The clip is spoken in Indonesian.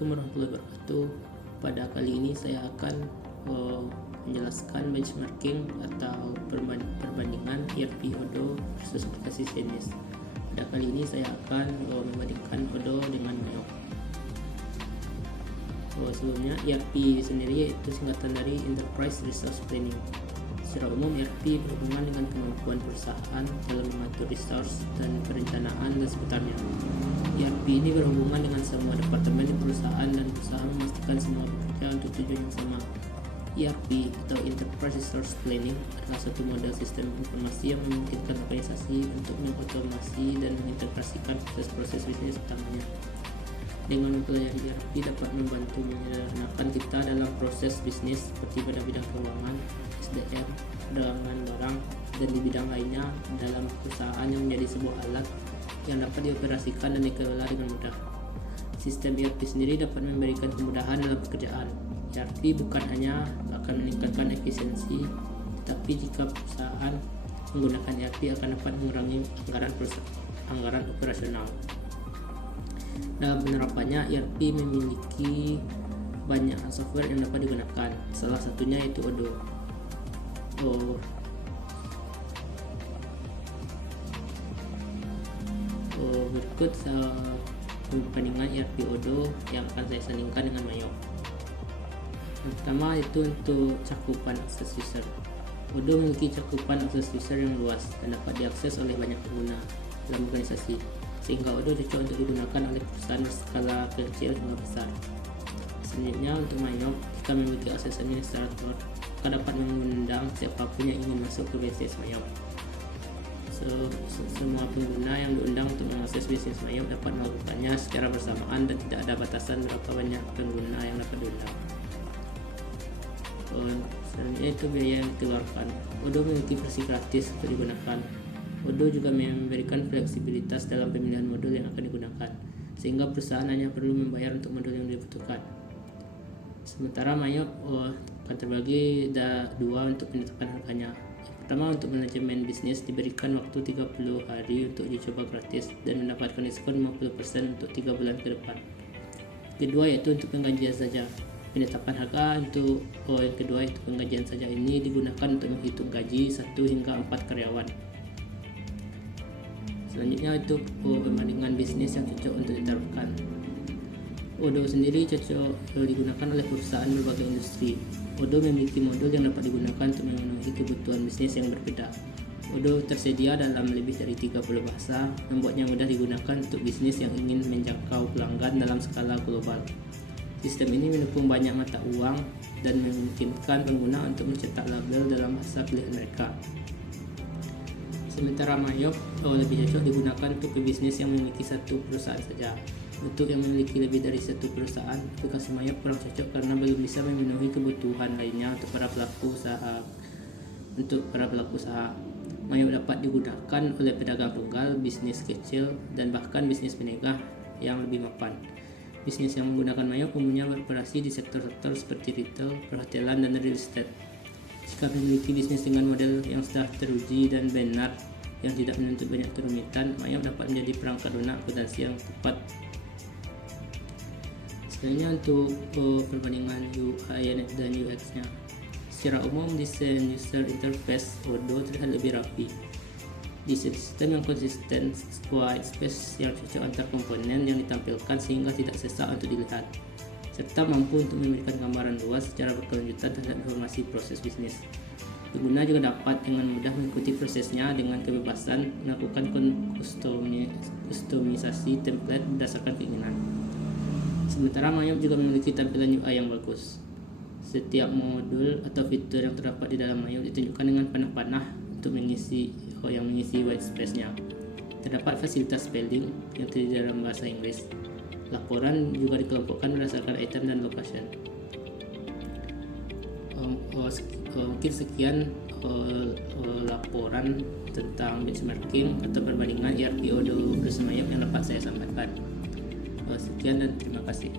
Assalamualaikum warahmatullahi wabarakatuh. Pada kali ini saya akan menjelaskan benchmarking atau perbandingan ERP Odoo versus aplikasi Zendesk. Pada kali ini saya akan membandingkan Odoo dengan Mayop. Sebelumnya, ERP sendiri itu singkatan dari Enterprise Resource Planning. Secara umum, ERP berhubungan dengan kemampuan perusahaan dalam mengatur resource dan perencanaan dan seputarnya. ERP ini berhubungan dengan semua departemen di perusahaan dan berusaha memastikan semua bekerja untuk tujuan yang sama. ERP atau Enterprise Resource Planning adalah suatu model sistem informasi yang memungkinkan organisasi untuk mengotomasi dan mengintegrasikan proses-proses bisnis utamanya. Dengan mempelajari ERP dapat membantu menyederhanakan kita dalam proses bisnis seperti pada bidang keuangan, SDM, perdagangan barang, dan di bidang lainnya dalam perusahaan yang menjadi sebuah alat yang dapat dioperasikan dan dikelola dengan mudah. Sistem ERP sendiri dapat memberikan kemudahan dalam pekerjaan. ERP bukan hanya akan meningkatkan efisiensi, tetapi jika perusahaan menggunakan ERP akan dapat mengurangi anggaran operasional. Dalam penerapannya, ERP memiliki banyak software yang dapat digunakan. Salah satunya yaitu Odoo. Berikut perbandingan ERP Odoo yang akan saya sandingkan dengan Mayop. Yang pertama itu untuk cakupan akses user. Odoo memiliki cakupan akses user yang luas dan dapat diakses oleh banyak pengguna dalam organisasi, sehingga Odoo cocok untuk digunakan oleh perusahaan berskala kecil hingga besar. Selanjutnya untuk Mayop, jika memiliki akses administrator, maka dapat mengundang siapapun yang ingin masuk ke bisnis Mayop. Semua pengguna yang diundang untuk mengakses bisnis Mayop dapat melakukannya secara bersamaan dan tidak ada batasan berapa banyak pengguna yang dapat diundang. Selanjutnya itu biaya yang dikeluarkan. Odoo memiliki versi gratis untuk digunakan. Odoo juga memberikan fleksibilitas dalam pemilihan modul yang akan digunakan, sehingga perusahaan hanya perlu membayar untuk modul yang dibutuhkan. Sementara Mayop akan terbagi dua untuk penetapan harganya. Yang pertama, untuk manajemen bisnis diberikan waktu 30 hari untuk uji coba gratis dan mendapatkan diskon 50% untuk 3 bulan ke depan. Kedua yaitu untuk penggajian saja. Penetapan harga untuk yang kedua yaitu penggajian saja ini digunakan untuk menghitung gaji 1 hingga 4 karyawan. Selanjutnya itu perbandingan bisnis yang cocok untuk diterapkan. Odoo sendiri cocok digunakan oleh perusahaan berbagai industri. Odoo memiliki modul yang dapat digunakan untuk memenuhi kebutuhan bisnis yang berbeda. Odoo tersedia dalam lebih dari 30 bahasa, membuatnya mudah digunakan untuk bisnis yang ingin menjangkau pelanggan dalam skala global. Sistem ini mendukung banyak mata uang dan memungkinkan pengguna untuk mencetak label dalam bahasa pilihan mereka. Sementara Mayop lebih cocok digunakan untuk bisnis yang memiliki satu perusahaan saja. Untuk yang memiliki lebih dari satu perusahaan, aplikasi Mayop kurang cocok karena belum bisa memenuhi kebutuhan lainnya untuk para pelaku usaha. Mayop dapat digunakan oleh pedagang tunggal, bisnis kecil, dan bahkan bisnis menengah yang lebih mapan. Bisnis yang menggunakan Mayop umumnya beroperasi di sektor-sektor seperti retail, perhotelan, dan real estate. Jika memiliki bisnis dengan model yang sudah teruji dan benar yang tidak menuntut banyak kerumitan, Mayop dapat menjadi perangkat lunak akuntansi yang tepat. Selanjutnya untuk perbandingan UI dan UX-nya. Secara umum, desain user interface Odoo terlihat lebih rapi. Desain sistem yang konsisten, white space yang cocok antar komponen yang ditampilkan sehingga tidak sesak untuk dilihat, serta mampu untuk memberikan gambaran luas secara berkelanjutan terhadap informasi proses bisnis. Pengguna juga dapat dengan mudah mengikuti prosesnya dengan kebebasan melakukan kustomisasi template berdasarkan keinginan. Sementara Mayop juga memiliki tampilan UI yang bagus. Setiap modul atau fitur yang terdapat di dalam Mayop ditunjukkan dengan panah-panah untuk mengisi white space-nya. Terdapat fasilitas spelling yang terdiri dalam bahasa Inggris. Laporan juga dikelompokkan berdasarkan item dan location. Mungkin sekian laporan tentang benchmarking atau perbandingan ERP Odoo versus Mayop yang dapat saya sampaikan. Sekian dan terima kasih.